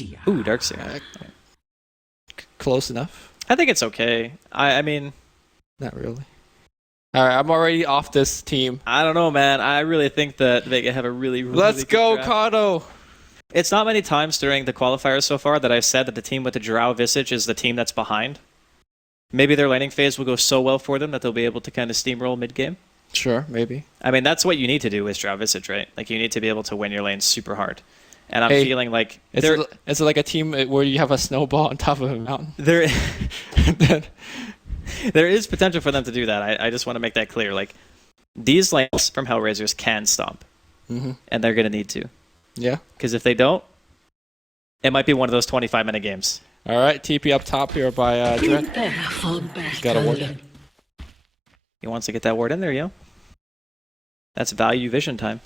Ooh, Darkseer. Close enough. I think it's okay. I mean, not really. All right, I'm already off this team. I don't know, man. I really think that Vega have a really Let's go, Kato. It's not many times during the qualifiers so far that I've said that the team with the Drow Visage is the team that's behind. Maybe their laning phase will go so well for them that they'll be able to kind of steamroll mid-game. Sure, maybe. I mean, that's what you need to do with Drow Visage, right? Like, you need to be able to win your lane super hard. And I'm feeling like... It's like a team where you have a snowball on top of a mountain. There is potential for them to do that. I just want to make that clear. Like, these lanes from HellRaisers can stomp. And they're going to need to. Yeah. Because if they don't, it might be one of those 25-minute games. All right, TP up top here by Dread. He's got a ward. He wants to get that ward in there, yo. That's value vision time.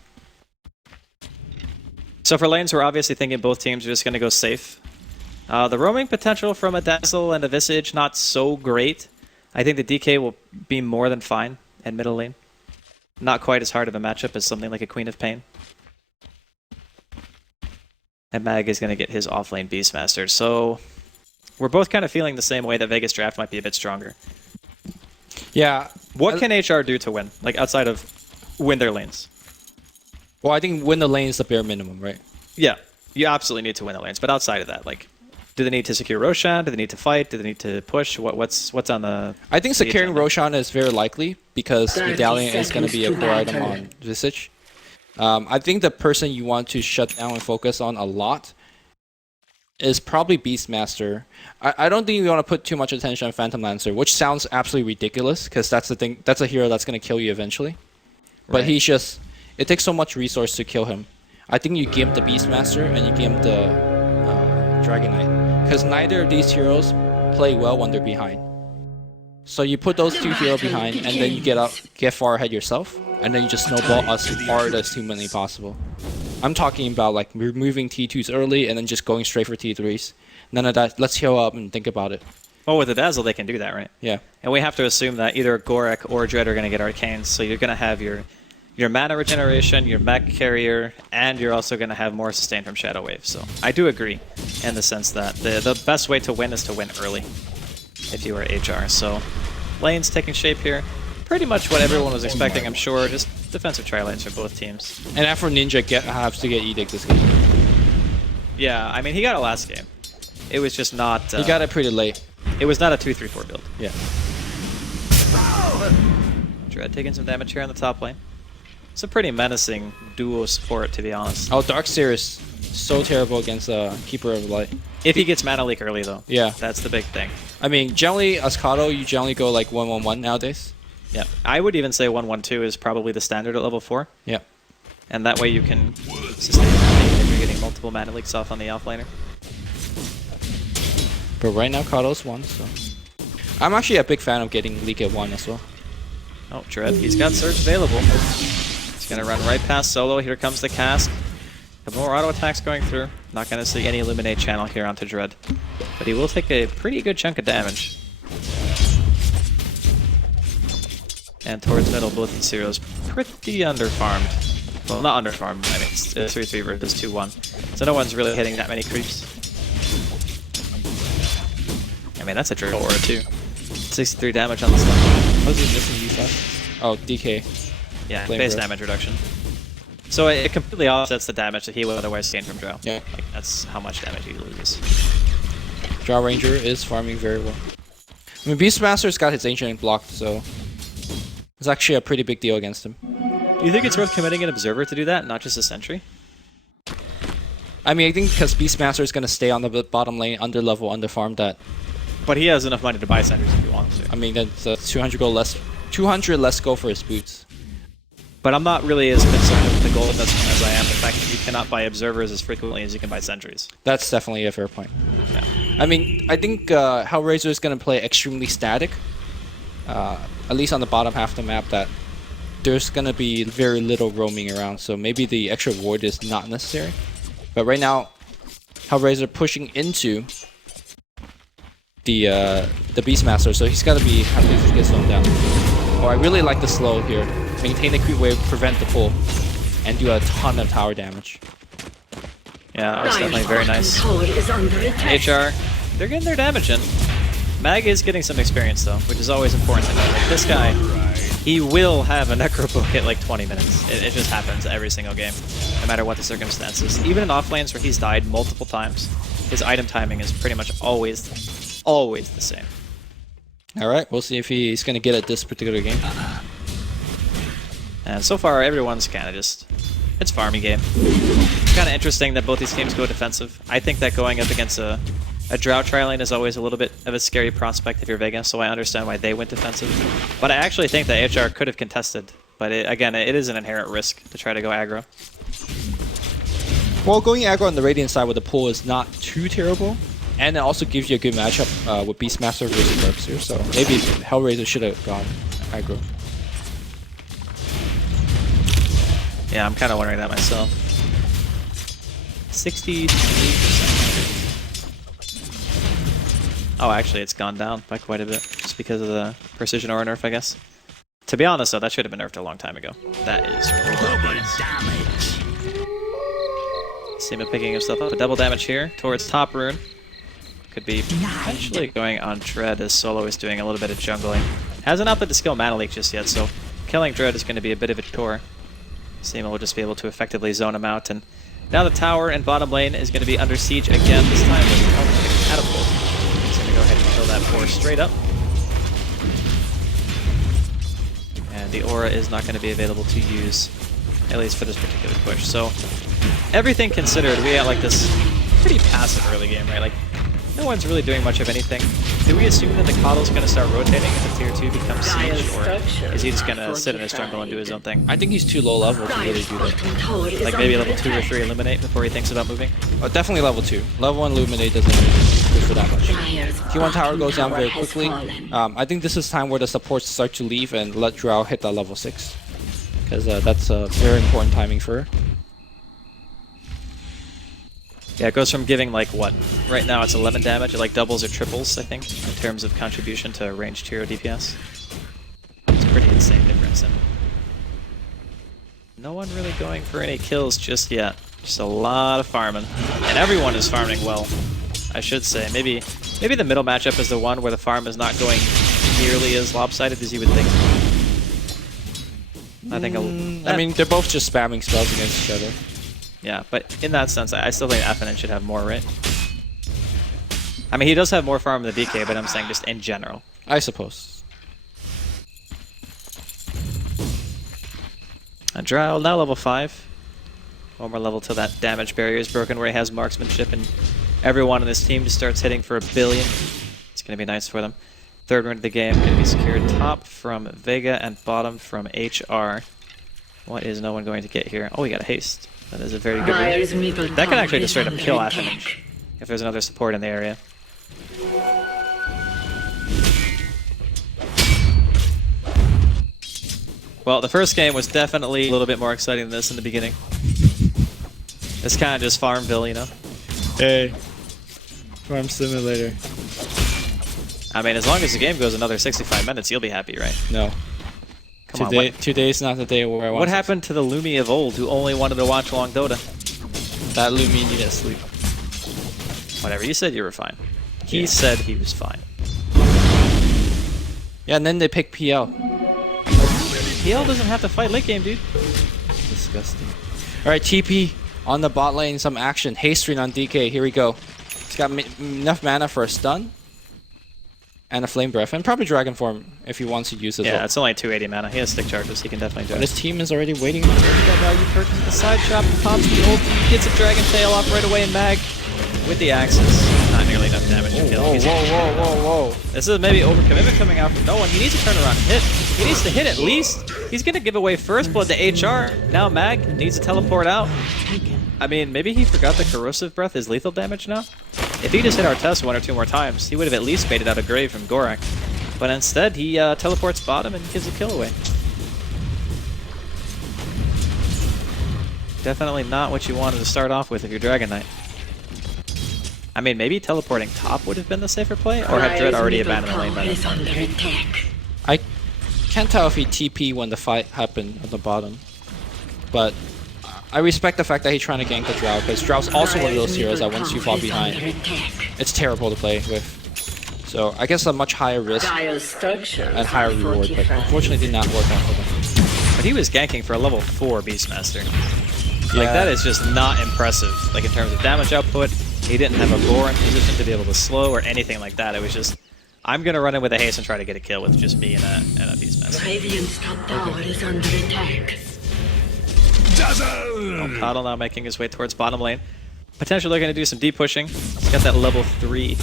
So for lanes, we're obviously thinking both teams are just going to go safe. The roaming potential from a Dazzle and a Visage, not so great. I think the DK will be more than fine in middle lane. Not quite as hard of a matchup as something like a Queen of Pain. And Mag is going to get his offlane Beastmaster. So we're both kind of feeling the same way that Vegas draft might be a bit stronger. Yeah. What can HR do to win? Like, outside of win their lanes? Well, I think win the lane is the bare minimum, right? Yeah. You absolutely need to win the lanes. But outside of that, like, do they need to secure Roshan? Do they need to fight? Do they need to push? What's on the... I think securing Roshan is very likely because Medallion is going to be a core item on Visage. I think the person you want to shut down and focus on a lot is probably Beastmaster. I don't think you want to put too much attention on Phantom Lancer, which sounds absolutely ridiculous because that's the thing. That's a hero that's going to kill you eventually. But he's just... It takes so much resource to kill him. I think you give him the Beastmaster and you give him the Dragon Knight. Because neither of these heroes play well when they're behind. So you put those two heroes behind and then you get far ahead yourself. And then you just snowball as hard as humanly possible. I'm talking about like removing T2s early and then just going straight for T3s. None of that. Let's heal up and think about it. Well, with the Dazzle, they can do that, right? Yeah. And we have to assume that either Gorek or Dread are going to get Arcanes. So you're going to have your mana regeneration, your mech carrier, and you're also going to have more sustain from Shadow Wave. So I do agree in the sense that the best way to win is to win early if you are HR. So lanes taking shape here. Pretty much what everyone was expecting, I'm sure. Just defensive tri-lanes for both teams. And Afro Ninja has to get Edict this game. Yeah, I mean, he got it last game. It was just not... he got it pretty late. It was not a 2-3-4 build. Yeah. Dread taking some damage here on the top lane. It's a pretty menacing duo support, to be honest. Oh, Darkseer is so terrible against Keeper of Light. If he gets mana leak early, though. Yeah. That's the big thing. I mean, generally, as Kato, you generally go like 1-1-1 nowadays. Yeah. I would even say 1-1-2 is probably the standard at level 4. Yeah. And that way you can sustain mana if you're getting multiple mana leaks off on the offlaner. But right now, Kato's 1, so... I'm actually a big fan of getting leak at 1 as well. Oh, Dread, he's got Surge available. He's going to run right past Solo. Here comes the cast. A couple more auto attacks going through. Not going to see any Illuminate channel here onto Dread. But he will take a pretty good chunk of damage. And towards middle, both these heroes pretty underfarmed. Well, not underfarmed. I mean, it's 3-3 versus 2-1. So no one's really hitting that many creeps. I mean, that's a Drill Aura too. 63 damage on the slug. What's he missing defense? Oh, DK. Yeah, base damage reduction. So it completely offsets the damage that he would otherwise gain from Drow. Yeah. Like, that's how much damage he loses. Drow Ranger is farming very well. I mean, Beastmaster's got his Ancient blocked, so... It's actually a pretty big deal against him. Do you think it's worth committing an Observer to do that, not just a Sentry? I mean, I think because Beastmaster is going to stay on the bottom lane, under level, under farm that. But he has enough money to buy Sentries if he wants to. I mean, that's 200 gold less. 200 less gold for his boots. But I'm not really as concerned with the gold as I am the fact that you cannot buy Observers as frequently as you can buy Sentries. That's definitely a fair point. Yeah. I mean, I think HellRaiser is going to play extremely static. At least on the bottom half of the map, that there's going to be very little roaming around, so maybe the extra ward is not necessary. But right now, HellRaiser pushing into the Beastmaster, so he's got to be happy to get slowed down. Oh, I really like the slow here. Maintain the creep wave, prevent the pull, and do a ton of tower damage. Yeah, that was definitely very nice. Tower is under attack. HR, they're getting their damage in. Mag is getting some experience though, which is always important to know. Like this guy, he will have a Necro book at like 20 minutes. It just happens every single game, no matter what the circumstances. Even in off lanes where he's died multiple times, his item timing is pretty much always the same. Alright, we'll see if he's going to get it this particular game. And so far, everyone's kind of just... It's farmy game. Kind of interesting that both these teams go defensive. I think that going up against a Drought tri-lane is always a little bit of a scary prospect if you're Vega, so I understand why they went defensive. But I actually think that HR could have contested. But again, it is an inherent risk to try to go aggro. Well, going aggro on the Radiant side with the pull is not too terrible. And it also gives you a good matchup with Beastmaster versus Darkseer, so maybe HellRaisers should have gone aggro. Yeah, I'm kind of wondering that myself. 63%. Oh, actually, it's gone down by quite a bit, just because of the Precision Aura nerf, I guess. To be honest, though, that should have been nerfed a long time ago. That is damage. See him picking himself up. A double damage here towards top rune. Could be potentially going on Dread as Solo is doing a little bit of jungling. Hasn't opted to skill Mana Leak just yet, so killing Dread is going to be a bit of a chore. Seema will just be able to effectively zone him out, and now the tower and bottom lane is going to be under siege again, this time with a catapult. He's going to go ahead and kill that 4 straight up. And the aura is not going to be available to use, at least for this particular push. So, everything considered, we got like this pretty passive early game, right? Like, no one's really doing much of anything. Do we assume that the Coddle's going to start rotating if the tier 2 becomes siege, or is he just going to sit in his jungle and do his own thing? I think he's too low level to really do that. Like maybe level 2 or 3 eliminate before he thinks about moving? Oh, definitely level 2. Level 1 illuminate doesn't really good for that much. T1 tower goes down very quickly. I think this is time where the supports start to leave and let Drow hit that level 6. Because that's a very important timing for her. Yeah, it goes from giving like what? Right now it's 11 damage, it like doubles or triples, I think, in terms of contribution to ranged hero DPS. It's a pretty insane difference, and no one really going for any kills just yet. Just a lot of farming. And everyone is farming well, I should say. Maybe the middle matchup is the one where the farm is not going nearly as lopsided as you would think. I think I mean, they're both just spamming spells against each other. Yeah, but in that sense, I still think Affinan should have more, right? I mean, he does have more farm than DK, but I'm saying just in general. I suppose. And Drow, now level 5. One more level till that damage barrier is broken where he has marksmanship, and everyone on this team just starts hitting for 1 billion. It's going to be nice for them. Third run of the game, going to be secured top from Vega and bottom from HR. What is no one going to get here? Oh, we got a haste. That is a very good one. That can actually just straight up kill Affinan if there's another support in the area. Well, the first game was definitely a little bit more exciting than this in the beginning. It's kind of just Farmville, you know? Hey. Farm Simulator. I mean, as long as the game goes another 65 minutes, you'll be happy, right? No. Come on, Today's not the day where I want. What happened to the Lumi of old who only wanted to watch long Dota? That Lumi needed sleep. Whatever, you said you were fine. He said he was fine. Yeah, and then they pick PL. PL doesn't have to fight late game, dude. Disgusting. Alright, TP on the bot lane, some action. Haste on DK, here we go. He's got enough mana for a stun. And a Flame Breath, and probably Dragon Form if he wants to use it. Yeah, it's only 280 mana. He has stick charges, he can definitely do but it. his team is already waiting. That value purchase, the side shot, pops the ulti, gets a Dragon Tail off right away, and Mag with the Axis. Not nearly enough damage to kill. Whoa. This is maybe overcommitment coming out from no one. He needs to turn around and hit. He needs to hit at least. He's going to give away first blood to HR. Now Mag needs to teleport out. I mean, maybe he forgot the Corrosive Breath is lethal damage now? If he just hit our test 1 or 2 more times, he would have at least made it out of grave from Gorak. But instead, he teleports bottom and gives a kill away. Definitely not what you wanted to start off with if you're Dragon Knight. I mean, maybe teleporting top would have been the safer play, or had Dread already abandoned the lane by that point? I can't tell if he TP when the fight happened at the bottom, but I respect the fact that he's trying to gank the Drow, because Drow's also one of those heroes that once you fall behind, it's terrible to play with. So I guess a much higher risk and higher reward, but unfortunately did not work out for them. But he was ganking for a level 4 Beastmaster. Like, that is just not impressive. Like, in terms of damage output, he didn't have a Gore in position to be able to slow or anything like that. It was just, I'm going to run in with a haste and try to get a kill with just me and a Beastmaster. Radiant's top tower is under attack. Oh, Coddle now making his way towards bottom lane. Potentially looking to do some deep pushing. He's got that level 3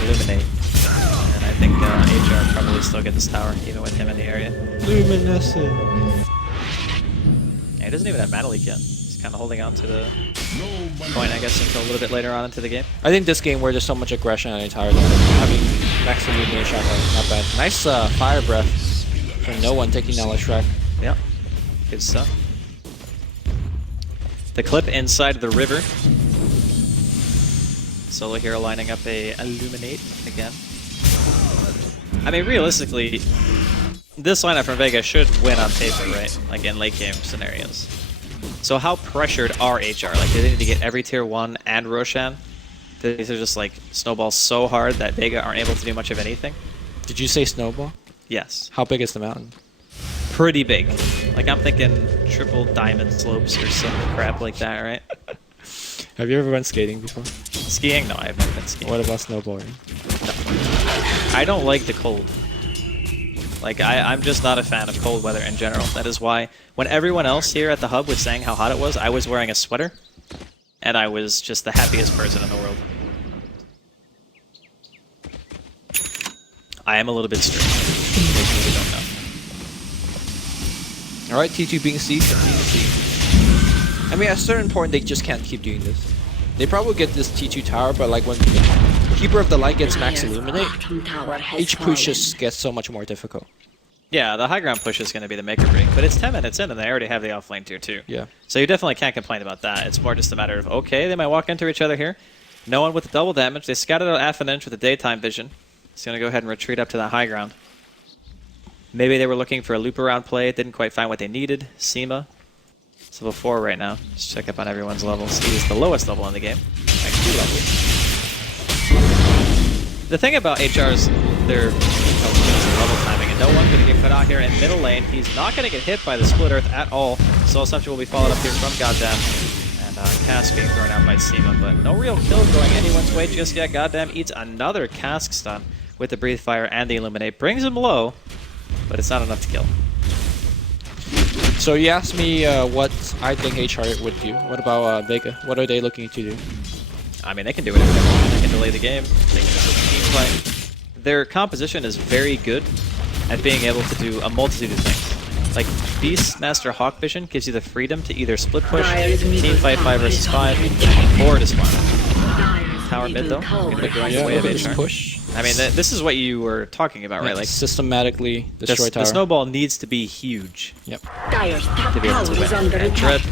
Illuminate. And I think HR probably still get this tower, even with him in the area. Luminescent. Yeah, he doesn't even have Mana Leak yet. He's kind of holding on to the point, I guess, until a little bit later on into the game. I think this game where there's so much aggression on the entire level, having max illumination shotgun, not bad. Nice fire breath from no one taking down Shrek. Yeah, good stuff. The clip inside the river. Solo hero lining up a Illuminate again. I mean, realistically, this lineup from Vega should win on paper, right? Like in late game scenarios. So how pressured are HR? Like, do they need to get every tier 1 and Roshan? These are just like snowball so hard that Vega aren't able to do much of anything? Did you say snowball? Yes. How big is the mountain? Pretty big. Like, I'm thinking triple diamond slopes or some crap like that, right? Have you ever been skating before? Skiing? No, I have never been skiing. What about snowboarding? No. I don't like the cold. Like, I'm just not a fan of cold weather in general. That is why when everyone else here at the hub was saying how hot it was, I was wearing a sweater. And I was just the happiest person in the world. I am a little bit strict. In case you don't know. Alright, T2 being sieged, continue to siege. I mean, at a certain point, they just can't keep doing this. They probably get this T2 tower, but like when Keeper of the Light gets max illuminate, each push just gets so much more difficult. Yeah, the high ground push is going to be the make or break, but it's 10 minutes in and they already have the offlane tier 2. Yeah. So you definitely can't complain about that. It's more just a matter of, okay, they might walk into each other here. No one with the double damage. They scouted out half an inch with the daytime vision. He's going to go ahead and retreat up to that high ground. Maybe they were looking for a loop around play. Didn't quite find what they needed. Seema. It's level 4 right now. Just check up on everyone's levels. He is the lowest level in the game. Like 2 levels. The thing about HR's, their level timing, and no one's going to get cut out here in middle lane. He's not going to get hit by the Split Earth at all. Soul Assumption will be followed up here from Goddamn. And Cask being thrown out by Seema, but no real kill going anyone's way just yet. Goddamn eats another Cask stun with the Breathe Fire and the Illuminate. Brings him low, but it's not enough to kill. So you asked me what I think HR would do. What about Vega? What are they looking to do? I mean, they can do whatever they want. They can delay the game. They can just team play. Their composition is very good at being able to do a multitude of things. Like, Beastmaster Hawk Vision gives you the freedom to either split push, team fight 5 versus 5, or to spawn. Tower mid, though. Going the way of HR. Push. I mean, this is what you were talking about, right? Like, systematically destroy tower. The snowball needs to be huge Yep. to be able to win. And Dread,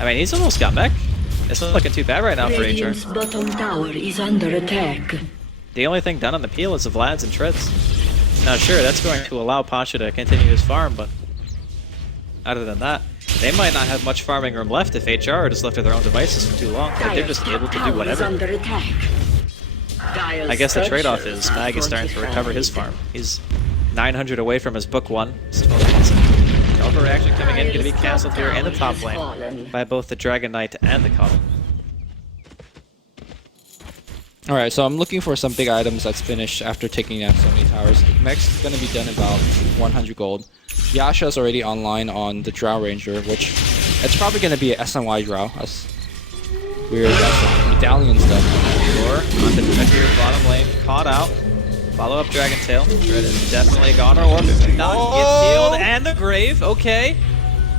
I mean, he's almost got mech. It's not looking too bad right now for HR. Bottom tower is under attack. The only thing done on the peel is the Vlads and Treads. Now, sure, that's going to allow Pasha to continue his farm, but other than that, they might not have much farming room left if HR are just left to their own devices for too long. Like, they're just able to do whatever. I guess the trade-off is Mag is starting to recover his farm. He's 900 away from his book 1. Overreaction coming in, going to be cancelled here in the top lane by both the Dragon Knight and the Coddle. Alright, so I'm looking for some big items that's finished after taking down so many towers. Mech's gonna be done about 100 gold. Yasha's already online on the Drow Ranger, which it's probably gonna be a SNY Drow. That's weird. That's medallion stuff. Or on the Dread here, bottom lane, caught out. Follow up Dragon Tail. Dread is definitely gone, or Orb not get healed, and the Grave, okay.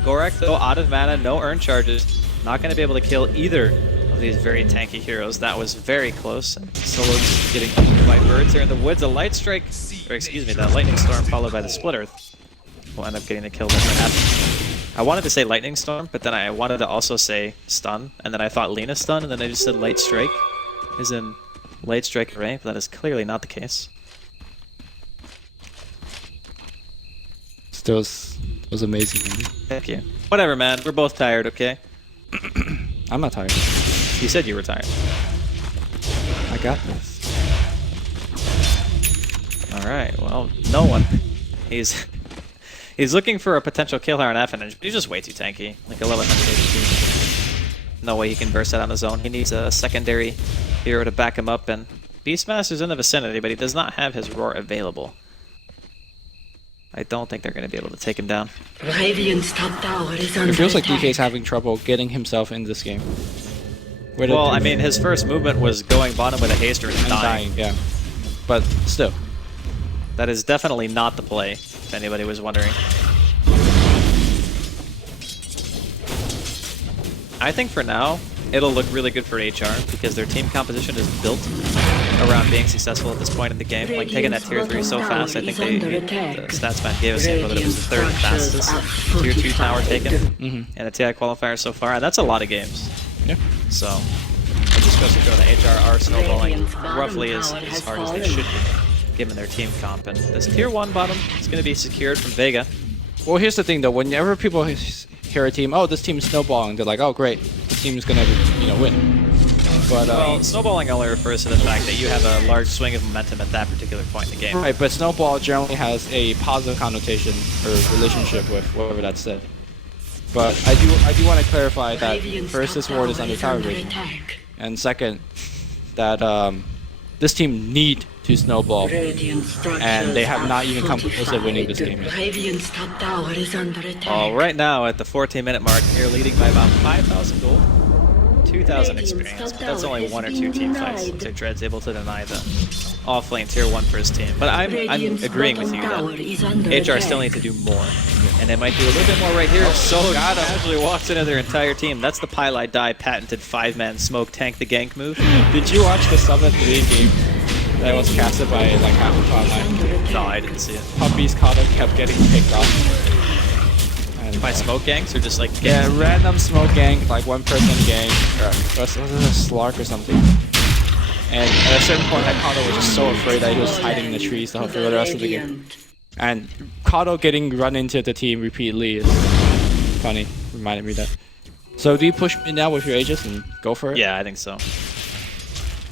Gorak, though, out of mana, no earn charges. Not going to be able to kill either of these very tanky heroes. That was very close. Solo's getting eaten by birds here in the woods. A Light Strike, or excuse me, the Lightning Storm followed by the Split Earth will end up getting the kill there perhaps. I wanted to say Lightning Storm, but then I wanted to also say Stun, and then I thought Lena Stun, and then I just said Light Strike. As in Light Strike Array, but that is clearly not the case. Still was amazing. Thank you. Whatever, man. We're both tired, okay? I'm not tired. You said you were tired. I got this. All right. Well, no one. He's looking for a potential kill here on F, and he's just way too tanky. Like 1100 HP. No way he can burst out on his own. He needs a secondary hero to back him up, and Beastmaster's in the vicinity, but he does not have his roar available. I don't think they're going to be able to take him down. Radiant's top tower is under It feels like attack. DK's having trouble getting himself in this game. Well, I mean, his first movement was going bottom with a haster and and dying. dying, yeah. But still. That is definitely not the play, if anybody was wondering. I think for now, it'll look really good for HR because their team composition is built around being successful at this point in the game. Like taking that tier 3 so fast, I think the stats man gave us the info that it was the 3rd fastest tier 2 tower taken in the TI qualifier so far. And that's a lot of games. Yeah. So it just goes to show that HR are snowballing roughly as hard as they should be, given their team comp. And this tier 1 bottom is going to be secured from Vega. Well, here's the thing though. Whenever people hear a team, oh, this team is snowballing, they're like, oh, great, this team is gonna, win. But Well, snowballing only refers to the fact that you have a large swing of momentum at that particular point in the game. right, but snowball generally has a positive connotation or relationship with whatever that's said. But I do want to clarify that first, this ward is under tower vision, and second, that this team need to snowball, and they have not even come close to winning this game yet. Radiant's top tower is under attack. Oh, right now at the 14-minute mark, you're leading by about 5,000 gold, 2,000 experience, but that's only 1 or 2 team fights. So Dread's able to deny the off-lane tier 1 for his team. But I'm agreeing with you that HR still need to do more, and they might do a little bit more right here. So casually walks into their entire team. That's the Pile I Die patented 5-man smoke tank the gank move. Did you watch the Summit 3 game that was casted by like half the online? No, I didn't see it. Puppies Kato kept getting picked off. And, By smoke ganks or just like yeah, ganks? random smoke gang, like 1 person gang, was it a Slark or something? And at a certain point, that Kato was just so afraid that he was hiding in the trees for the rest of the game. And Kato getting run into the team repeatedly is funny. Reminded me of that. So do you push me now with your Aegis and go for it? Yeah, I think so.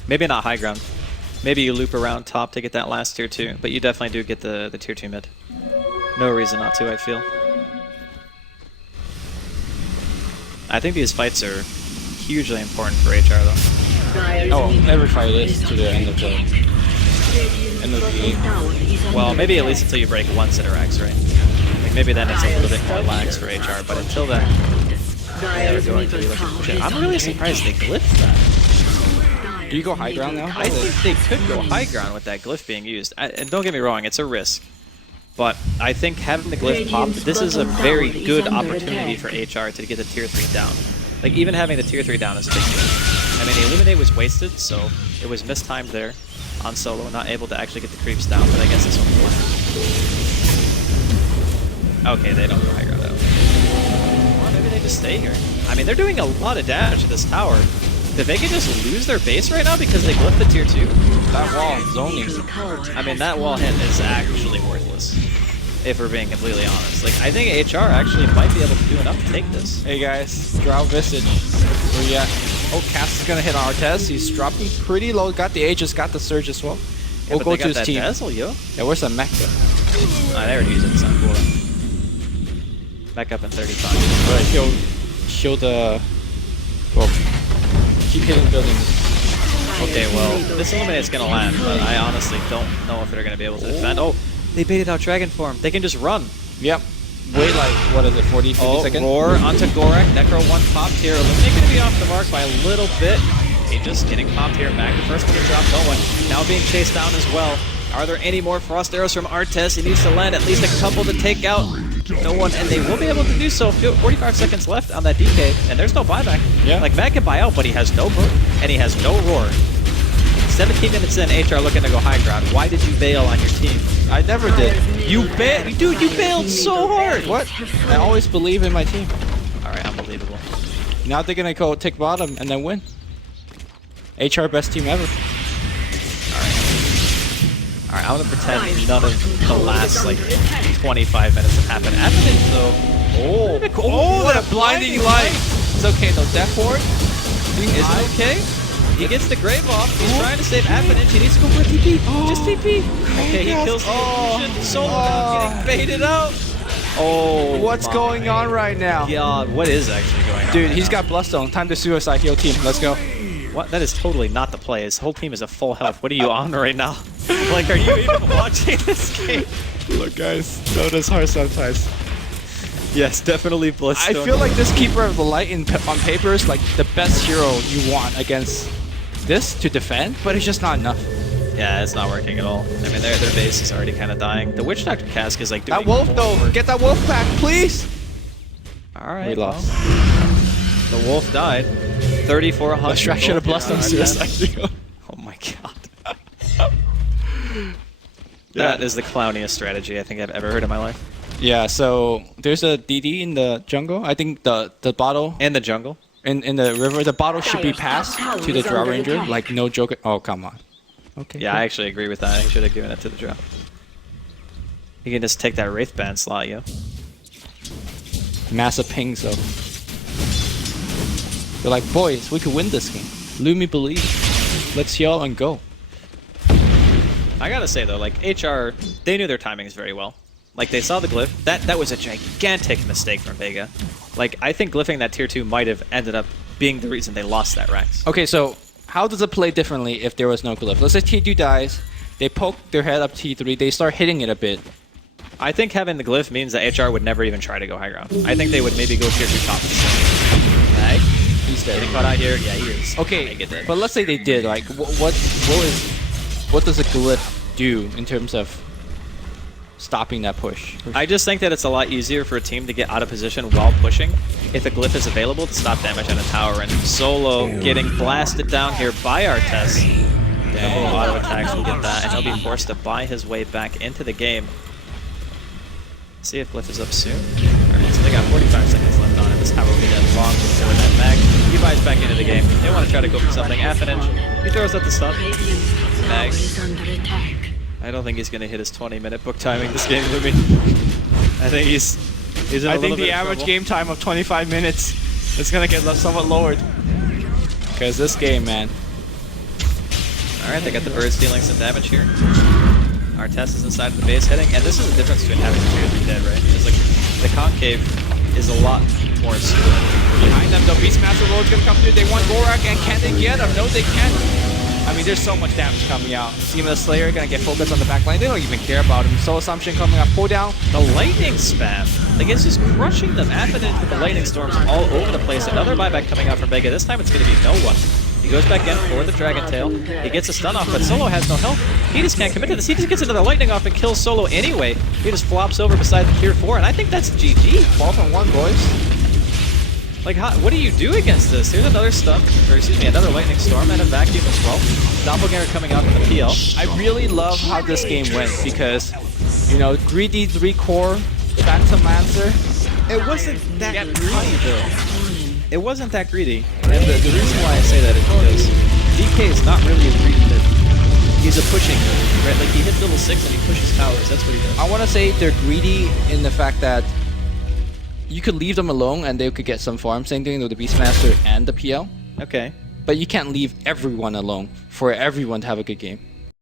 Maybe not high ground. Maybe you loop around top to get that last tier 2, but you definitely do get the tier 2 mid. No reason not to, I feel. I think these fights are hugely important for HR though. Oh, every fight is to the end of the game. Well, maybe at least until you break 1 Citarax, right? Like maybe then it's a little bit more lax for HR, but until then, they're going to be looking for shit. I'm really surprised they glyphed that. Do you go high ground now? I think they could go high ground with that glyph being used. And don't get me wrong, it's a risk. But I think having the glyph popped, this is a very good opportunity for HR to get the tier 3 down. Like even having the tier 3 down is a big deal. I mean, the Illuminate was wasted, so it was mistimed there on solo, not able to actually get the creeps down, but I guess this one will. Okay, they don't go high ground though. Or maybe they just stay here. I mean, they're doing a lot of damage to this tower. Did Vega just lose their base right now because they glyphed the tier 2? That wall is zoning. I mean, that wall hit is actually worthless, if we're being completely honest. Like, I think HR actually might be able to do enough to take this. Hey guys, Drow Visage. Where you at? Oh, Cass is gonna hit on Artez. He's dropping pretty low. Got the Aegis, got the Surge as well. Yeah, We'll but go they to got his that team. Dazzle, yo. Yeah, where's the mech though? I never use it, it's not cool. Back up in 35. Alright, he'll the... Well, keep hitting buildings. Okay, well, this Illuminate's gonna land, but I honestly don't know if they're gonna be able to defend. Oh, they baited out Dragon Form. They can just run. Yep. Wait like, what is it, 40, 50 Oh, seconds? Roar onto Gorak. Necro 1 top tier. Illuminate gonna be off the mark by a little bit. He just getting popped here. Back the first one to drop. No one. Now being chased down as well. Are there any more Frost Arrows from Artez? He needs to land at least a couple to take out. No one, and they will be able to do so. 45 seconds left on that DK, and there's no buyback. Yeah. Like, Matt can buy out, but he has no book, and he has no Roar. 17 minutes in, HR looking to go high ground. Why did you bail on your team? I never did. You bailed? Dude, you bailed so hard! What? I always believe in my team. Alright, unbelievable. Now they're gonna go take bottom and then win. HR best team ever. Alright, I'm gonna pretend none of the last, like, 25 minutes have happened. After this, though... Oh, that blinding light! It's okay though. Death Ward. Is it okay? He gets the grave off. He's trying to save Avalanche. He needs to go for a TP. Just TP. Okay, he kills the illusion. Solo now getting baited out. Oh, What's going on right now? God, what is actually going on? Dude, right he's now? got Bloodstone. Time to suicide heal team. Let's go. What? That is totally not the play. His whole team is at full health. What are you on right now? Like, are you even watching this game? Look, guys, notice hard sometimes. Yes, definitely Bloodstone. I feel like this Keeper of the Light on paper is like the best hero you want against this to defend, but it's just not enough. Yeah, it's not working at all. I mean, their base is already kind of dying. The Witch Doctor cask is like doing That wolf full though, work. get that wolf back, please. All right, We lost. The wolf died. 3,400. Distraction of Bloodstone gold. suicide. Oh my god. That is the clowniest strategy I think I've ever heard in my life. Yeah, so there's a DD in the jungle. I think the bottle In the jungle. in the river, the bottle should be passed to the Drow Ranger. Like no joke. Oh come on. Okay. Yeah, I actually agree with that. He should have given it to the Drow. He can just take that Wraith Band slot, yo. Massive pings though. They're like, boys, we could win this game. Lumi believe. Let's yell and go. I gotta say though, like HR, they knew their timings very well. Like they saw the glyph. That was a gigantic mistake from Vega. Like I think glyphing that tier 2 might have ended up being the reason they lost that Rex. Okay, so how does it play differently if there was no glyph? Let's say T2 dies, they poke their head up T3, they start hitting it a bit. I think having the glyph means that HR would never even try to go high ground. I think they would maybe go tier 2 top. Right? He's dead. Getting caught out here. Yeah, he is. Okay, Get dead. but let's say they did. Like, what does a glyph do in terms of stopping that push? I just think that it's a lot easier for a team to get out of position while pushing if a glyph is available to stop damage on a tower. And Solo getting blasted down here by Artes. Double auto attacks will get that, and he'll be forced to buy his way back into the game. See if glyph is up soon. Alright, so they got 45 seconds left on it. This tower will be dead long before that mag. He buys back into the game. They want to try to go for something. Avalanche. He throws out the stun. Radiant's top tower Mag. is under attack. I don't think he's going to hit his 20-minute book timing this game, Lumi. I think he's in a I little think bit the of average trouble. game time of 25 minutes is gonna get somewhat lowered. Because this game, man. Alright, they got the birds dealing some damage here. Artes is inside of the base heading, and this is the difference between having 2 or 3 dead, right? Because like the concave is a lot more secure. Behind them, the Beastmaster Lord's gonna come through. They want Gorak, and can they get him? No, they can't. I mean, there's so much damage coming out. Seema Slayer gonna get focused on the back line. They don't even care about him. Soul Assumption coming up, pull down. The lightning spam, like it's just crushing them. Avalanche with the lightning storms all over the place. Another buyback coming out from Vega. This time it's going to be no one. He goes back in for the Dragon Tail. He gets a stun off, but Solo has no health. He just can't commit to this. He just gets another lightning off and kills Solo anyway. He just flops over beside the tier 4, and I think that's GG. 12 and 1, boys. Like, what do you do against this? Here's another stun, or excuse me, another lightning storm and a vacuum as well. Doppelganger coming out from the PL. I really love how this game went because, you know, greedy 3-core, Phantom Lancer. It wasn't that greedy, though. It wasn't that greedy. And the reason why I say that is because DK is not really a greedy mid. He's a pushing mid, right? Like, he hits level 6 and he pushes towers. That's what he does. I want to say they're greedy in the fact that you could leave them alone and they could get some farm. Same thing with the Beastmaster and the PL. Okay. But you can't leave everyone alone for everyone to have a good game.